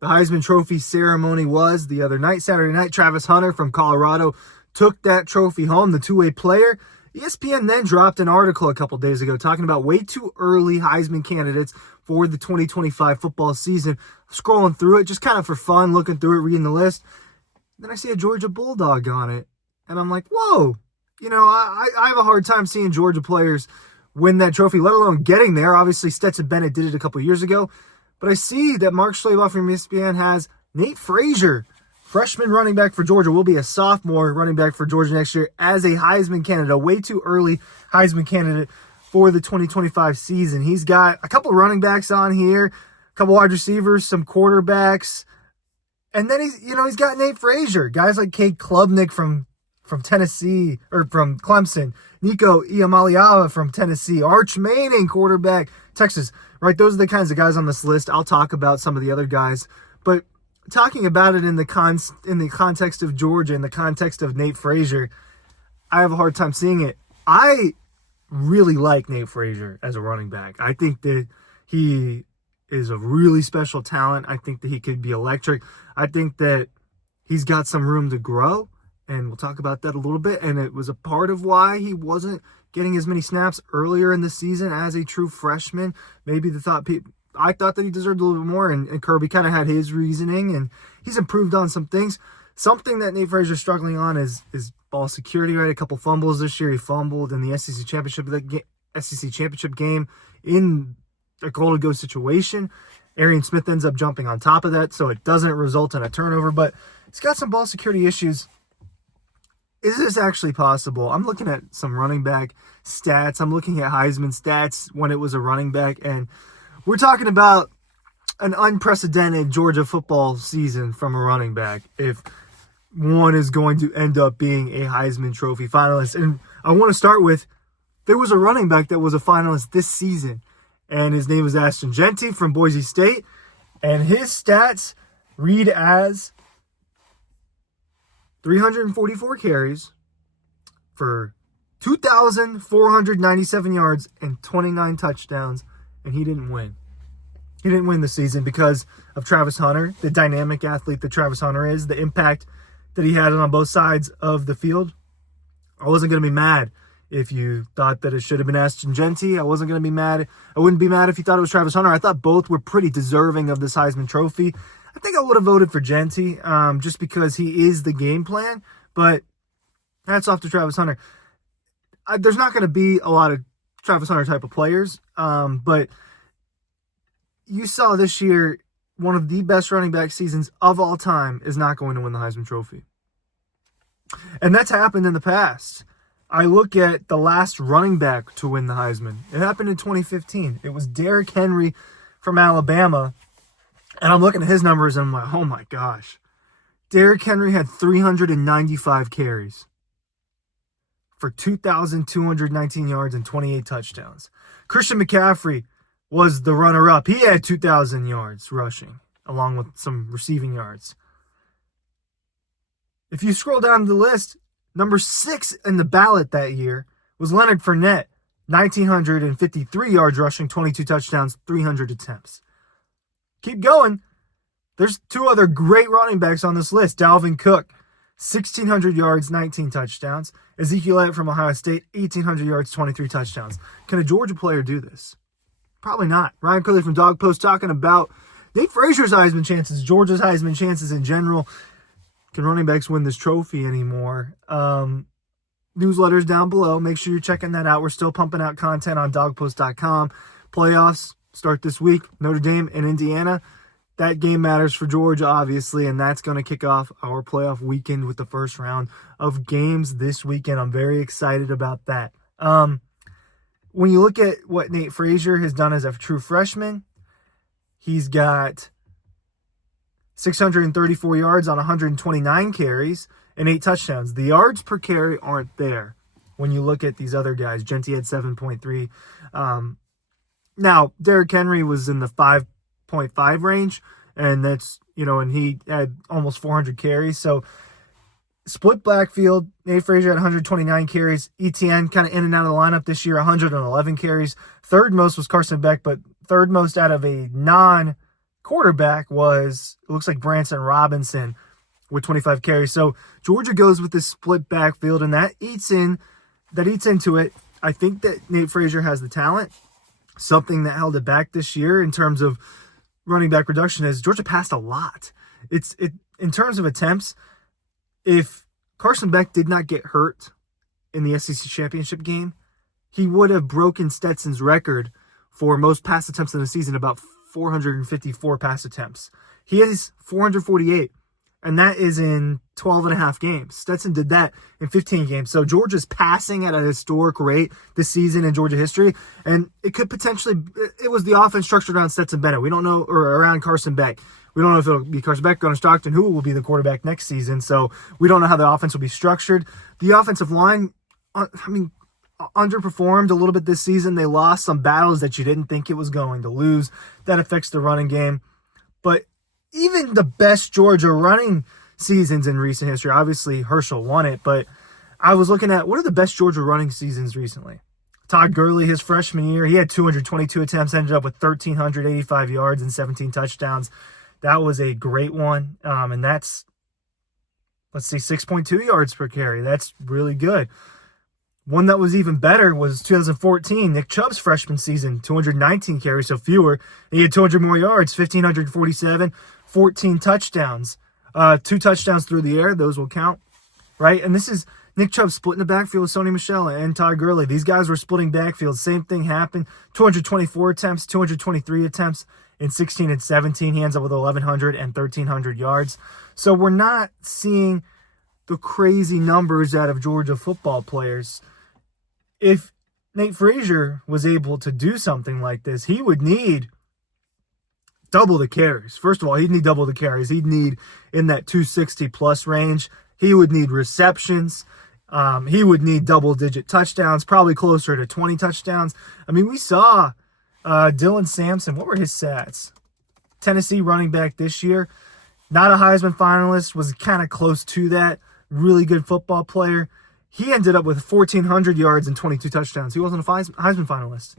the Heisman Trophy ceremony was the other night, Saturday night. Travis Hunter from Colorado took that trophy home, the two-way player. ESPN then dropped an article a couple days ago talking about way too early Heisman candidates for the 2025 football season. Scrolling through it, just kind of for fun, looking through it, reading the list. Then I see a Georgia Bulldog on it. And I'm like, whoa. I have a hard time seeing Georgia players win that trophy, let alone getting there. Obviously, Stetson Bennett did it a couple years ago. But I see that Mark Schlabach from ESPN has Nate Frazier, freshman running back for Georgia, will be a sophomore running back for Georgia next year as a Heisman candidate, a way too early Heisman candidate for the 2025 season. He's got a couple of running backs on here, a couple wide receivers, some quarterbacks. And then he's got Nate Frazier, guys like Cade Klubnik from Tennessee, or from Clemson, Nico Iamaleava from Tennessee, Arch Manning, quarterback, Texas, right? Those are the kinds of guys on this list. I'll talk about some of the other guys, but talking about it in the context of Georgia, in the context of Nate Frazier, I have a hard time seeing it. I really like Nate Frazier as a running back. I think that he is a really special talent. I think that he could be electric. I think that he's got some room to grow, and we'll talk about that a little bit. And it was a part of why he wasn't getting as many snaps earlier in the season as a true freshman. Maybe I thought that he deserved a little bit more, and Kirby kind of had his reasoning, and he's improved on some things. Something that Nate Frazier's struggling on is ball security, right? A couple fumbles this year. He fumbled in the SEC championship game in a goal-to-go situation. Arian Smith ends up jumping on top of that, so it doesn't result in a turnover, but he's got some ball security issues. Is this actually possible? I'm looking at some running back stats. I'm looking at Heisman stats when it was a running back, and we're talking about an unprecedented Georgia football season from a running back if one is going to end up being a Heisman Trophy finalist. And I want to start with, there was a running back that was a finalist this season, and his name is Ashton Jeanty from Boise State, and his stats read as 344 carries for 2,497 yards and 29 touchdowns, and he didn't win. He didn't win the season because of Travis Hunter, the dynamic athlete that Travis Hunter is, the impact that he had on both sides of the field. I wasn't going to be mad if you thought that it should have been Ashton Jeanty. I wasn't going to be mad. I wouldn't be mad if you thought it was Travis Hunter. I thought both were pretty deserving of this Heisman Trophy. I think I would have voted for Jeanty just because he is the game plan, but hats off to Travis Hunter. There's not going to be a lot of Travis Hunter type of players, but you saw this year one of the best running back seasons of all time is not going to win the Heisman Trophy. And that's happened in the past. I look at the last running back to win the Heisman. It happened in 2015. It was Derrick Henry from Alabama. And I'm looking at his numbers and I'm like, oh my gosh. Derrick Henry had 395 carries for 2,219 yards and 28 touchdowns. Christian McCaffrey was the runner-up. He had 2,000 yards rushing, along with some receiving yards. If you scroll down the list, number 6 in the ballot that year was Leonard Fournette, 1,953 yards rushing, 22 touchdowns, 300 attempts. Keep going. There's 2 other great running backs on this list. Dalvin Cook, 1,600 yards, 19 touchdowns. Ezekiel Elliott from Ohio State, 1,800 yards, 23 touchdowns. Can a Georgia player do this? Probably not. Ryan Curley from Dawg Post talking about Nate Frazier's Heisman chances, Georgia's Heisman chances in general. Can running backs win this trophy anymore? Newsletters down below. Make sure you're checking that out. We're still pumping out content on dogpost.com. Playoffs start this week. Notre Dame and Indiana. That game matters for Georgia, obviously, and that's going to kick off our playoff weekend with the first round of games this weekend. I'm very excited about that. When you look at what Nate Frazier has done as a true freshman, he's got 634 yards on 129 carries and 8 touchdowns. The yards per carry aren't there when you look at these other guys. Jeanty had 7.3. Now, Derrick Henry was in the 5.5 range, and that's, and he had almost 400 carries. So, split backfield. Nate Frazier had 129 carries. ETN kind of in and out of the lineup this year, 111 carries. Third most was Carson Beck, but third most out of a non-quarterback quarterback was, it looks like Branson Robinson with 25 carries. So Georgia goes with this split backfield, and that eats into it. I think that Nate Frazier has the talent. Something that held it back this year in terms of running back reduction is Georgia passed a lot. In terms of attempts, if Carson Beck did not get hurt in the SEC championship game, he would have broken Stetson's record for most pass attempts in the season, about 454 pass attempts. He has 448, and that is in 12 and a half games. Stetson did that in 15 games. So Georgia's passing at a historic rate this season in Georgia history, and it could potentially, it was the offense structured around Stetson Bennett. We don't know, or around Carson Beck. We don't know if it'll be Carson Beck, Gunnar Stockton, who will be the quarterback next season. So we don't know how the offense will be structured. The offensive line, underperformed a little bit this season. They lost some battles that you didn't think it was going to lose. That affects the running game. But even the best Georgia running seasons in recent history, obviously Herschel won it, but I was looking at what are the best Georgia running seasons recently. Todd Gurley, his freshman year, he had 222 attempts, ended up with 1,385 yards and 17 touchdowns. That was a great one. And that's, 6.2 yards per carry. That's really good. One that was even better was 2014, Nick Chubb's freshman season, 219 carries, so fewer. He had 200 more yards, 1,547, 14 touchdowns. 2 touchdowns through the air, those will count, right? And this is Nick Chubb splitting the backfield with Sony Michel and Todd Gurley. These guys were splitting backfield. Same thing happened. 224 attempts, 223 attempts in 16 and 17. He ends up with 1,100 and 1,300 yards. So we're not seeing the crazy numbers out of Georgia football players. If Nate Frazier was able to do something like this, he would need double the carries. First of all, he'd need double the carries. He'd need in that 260-plus range. He would need receptions. He would need double-digit touchdowns, probably closer to 20 touchdowns. I mean, we saw Dylan Sampson. What were his stats? Tennessee running back this year. Not a Heisman finalist, was kind of close to that. Really good football player. He ended up with 1,400 yards and 22 touchdowns. He wasn't a Heisman finalist.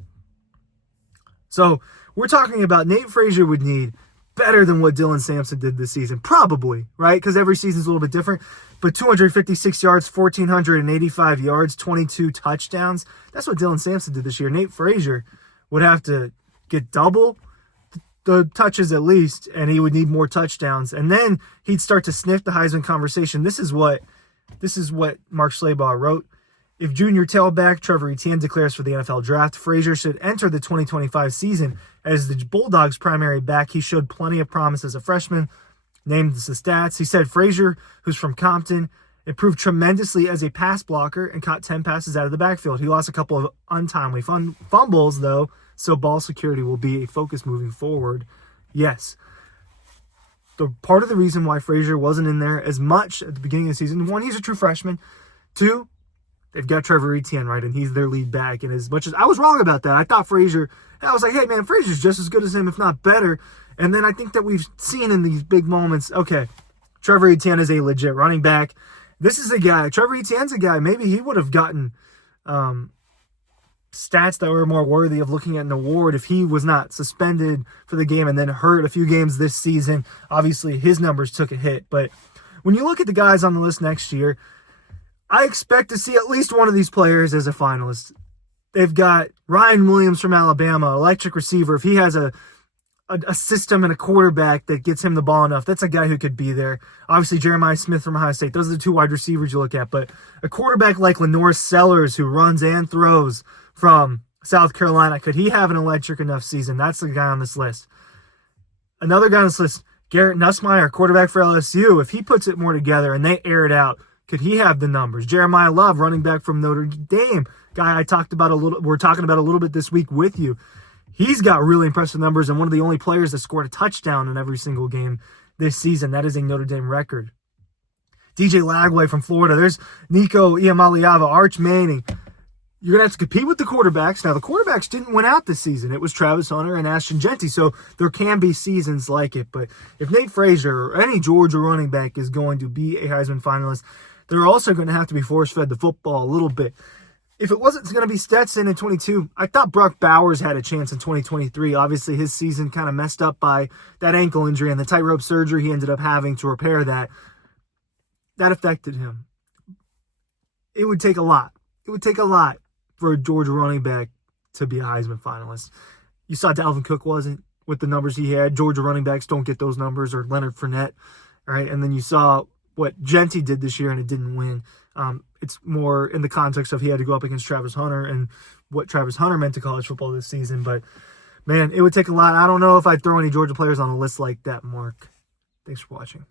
So we're talking about Nate Frazier would need better than what Dylan Sampson did this season. Probably, right? Because every season's a little bit different. But 256 yards, 1,485 yards, 22 touchdowns. That's what Dylan Sampson did this year. Nate Frazier would have to get double the touches at least, and he would need more touchdowns. And then he'd start to sniff the Heisman conversation. This is what Mark Schlabach wrote. If junior tailback Trevor Etienne declares for the NFL draft, Frazier should enter the 2025 season as the Bulldogs' primary back. He showed plenty of promise as a freshman. Named the stats. He said Frazier, who's from Compton, improved tremendously as a pass blocker and caught 10 passes out of the backfield. He lost a couple of untimely fumbles, though, so ball security will be a focus moving forward. Yes. The part of the reason why Frazier wasn't in there as much at the beginning of the season, one, he's a true freshman. Two, they've got Trevor Etienne, right, and he's their lead back. And as much as I was wrong about that, I thought Frazier, I was like, hey, man, Frazier's just as good as him, if not better. And then I think that we've seen in these big moments, okay, Trevor Etienne is a legit running back. This is a guy, Trevor Etienne's a guy, maybe he would have gotten stats that were more worthy of looking at an award if he was not suspended for the game and then hurt a few games this season. Obviously, his numbers took a hit. But when you look at the guys on the list next year, I expect to see at least one of these players as a finalist. They've got Ryan Williams from Alabama, electric receiver. If he has a system and a quarterback that gets him the ball enough, that's a guy who could be there. Obviously, Jeremiah Smith from Ohio State. Those are the two wide receivers you look at. But a quarterback like Lenore Sellers, who runs and throws from South Carolina, could he have an electric enough season? That's the guy on this list. Another guy on this list, Garrett Nussmeier, quarterback for LSU. If he puts it more together and they air it out, could he have the numbers? Jeremiah Love, running back from Notre Dame, guy we're talking about a little bit this week with you. He's got really impressive numbers and one of the only players that scored a touchdown in every single game this season. That is a Notre Dame record. DJ Lagway from Florida. There's Nico Iamaleava, Arch Manning. You're going to have to compete with the quarterbacks. Now, the quarterbacks didn't win out this season. It was Travis Hunter and Ashton Genty, so there can be seasons like it. But if Nate Frazier or any Georgia running back is going to be a Heisman finalist, they're also going to have to be force-fed the football a little bit. If it wasn't going to be Stetson in 22, I thought Brock Bowers had a chance in 2023. Obviously, his season kind of messed up by that ankle injury and the tightrope surgery he ended up having to repair that. That affected him. It would take a lot. It would take a lot for a Georgia running back to be a Heisman finalist. You saw Dalvin Cook wasn't with the numbers he had. Georgia running backs don't get those numbers, or Leonard Fournette, right? And then you saw what Genty did this year, and it didn't win. It's more in the context of he had to go up against Travis Hunter and what Travis Hunter meant to college football this season. But, man, it would take a lot. I don't know if I'd throw any Georgia players on a list like that, Mark. Thanks for watching.